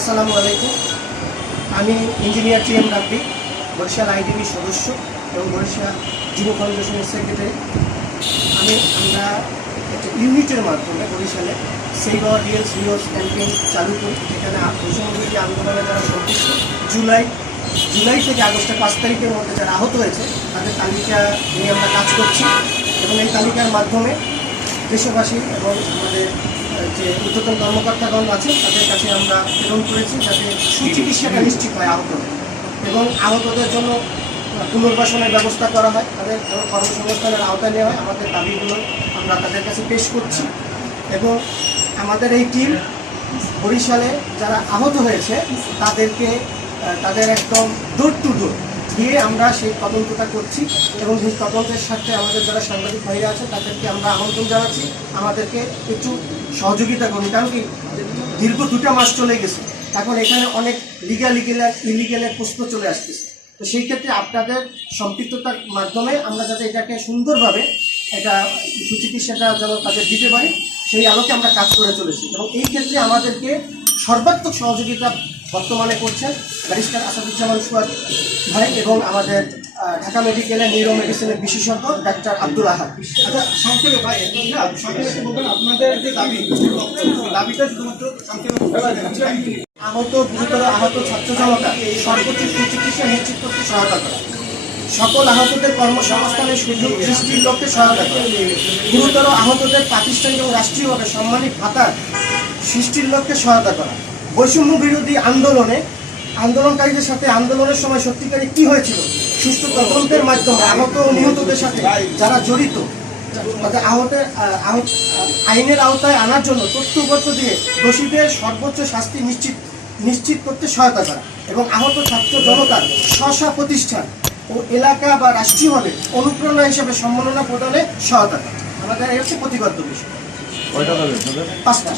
আসসালামু আলাইকুম। আমি ইঞ্জিনিয়ার টি এম রাব্বি, বরিশাল আইডিবি সদস্য এবং বরিশাল যুব ফাউন্ডেশনের সেক্রেটারি। আমরা একটা ইউনিটের মাধ্যমে বরিশালে সেভ আওয়ার রিয়েলস রিওস ক্যাম্পেইন চালু করি। এখানে বৈষম্যবিরোধী আন্দোলনে যারা সম্পৃক্ত জুলাই থেকে আগস্টের 5 তারিখের মধ্যে যারা আহত হয়েছে তাদের তালিকা নিয়ে আমরা কাজ করছি এবং এই তালিকার মাধ্যমে দেশবাসী এবং আমাদের যে ঊর্ধ্বতন কর্মকর্তাগণ আছেন তাদের কাছে আমরা প্রেরণ করেছি যাতে সুচিকিৎসাটা নিশ্চিত হয় আহতদের, এবং আহতদের জন্য পুনর্বাসনের ব্যবস্থা করা হয়, তাদের কর্মসংস্থানের আওতায় নেওয়া হয়। আমাদের দাবিগুলো আমরা তাদের কাছে পেশ করছি এবং আমাদের এই টিম বরিশালে যারা আহত হয়েছে তাদেরকে তাদের একদম ডোর টু ডোর দিয়ে আমরা সেই তদন্তটা করছি এবং সেই তদন্তের সাথে আমাদের যারা সাংবাদিক ভাইরা আছে তাদেরকে আমরা আমন্ত্রণ জানাচ্ছি আমাদেরকে একটু সহযোগিতা করুন। কারণ কি দীর্ঘ 2 মাস চলে গেছে, এখন এখানে অনেক ইলিগালের প্রশ্ন চলে আসতেছে। তো সেই ক্ষেত্রে আপনাদের সম্পৃক্ততার মাধ্যমে আমরা যাতে এটাকে সুন্দরভাবে এটা সুচিকিৎসাটা যেন তাদের দিতে পারি সেই আলোকে আমরা কাজ করে চলেছি এবং এই ক্ষেত্রে আমাদেরকে সর্বাত্মক সহযোগিতা বর্তমানে করছেন ব্যারিস্টার আসাদুজ্জামান সুয়াদ ভাই এবং আমাদের ঢাকা মেডিকেলের নিউরো মেডিসিনের বিশেষজ্ঞ ডাক্তার আব্দুল আহাদ। আচ্ছা, সংক্ষেপে ভাই সংক্ষেপে বলবেন আপনাদের যে দাবিটা শুধুমাত্র সংক্ষেপে গুরুতর আহত ছাত্র জনতা সর্বোচ্চ সুচিকিৎসা নিশ্চিত করতে সহায়তা করা, সকল আহতদের কর্মসংস্থানের সুযোগ সৃষ্টির লক্ষ্যে সহায়তা করা, গুরুতর আহতদের প্রাতিষ্ঠানিক এবং রাষ্ট্রীয়ভাবে সম্মানিত ভাতার সৃষ্টির লক্ষ্যে সহায়তা করা, বৈষম্য বিরোধী আন্দোলনকারীদের সাথে আন্দোলনের সময় সত্যিকারে কি হয়েছিল সুষ্ঠু তদন্তের মাধ্যমে আহত ও নিহতদের সাথে যারা জড়িত তাদের আইনের আওতায় আনার জন্য তথ্যপত্র দিয়ে দোষীদের সর্বোচ্চ শাস্তি নিশ্চিত করতে সহায়তা করা এবং আহত ছাত্র জনতার স্ব প্রতিষ্ঠান ও এলাকা বা রাষ্ট্রীয়ভাবে অনুপ্রেরণা হিসেবে সম্মাননা প্রদানে সহায়তা করা। আমাদের এই হচ্ছে প্রতিবদ্ধ বিষয়। 5টা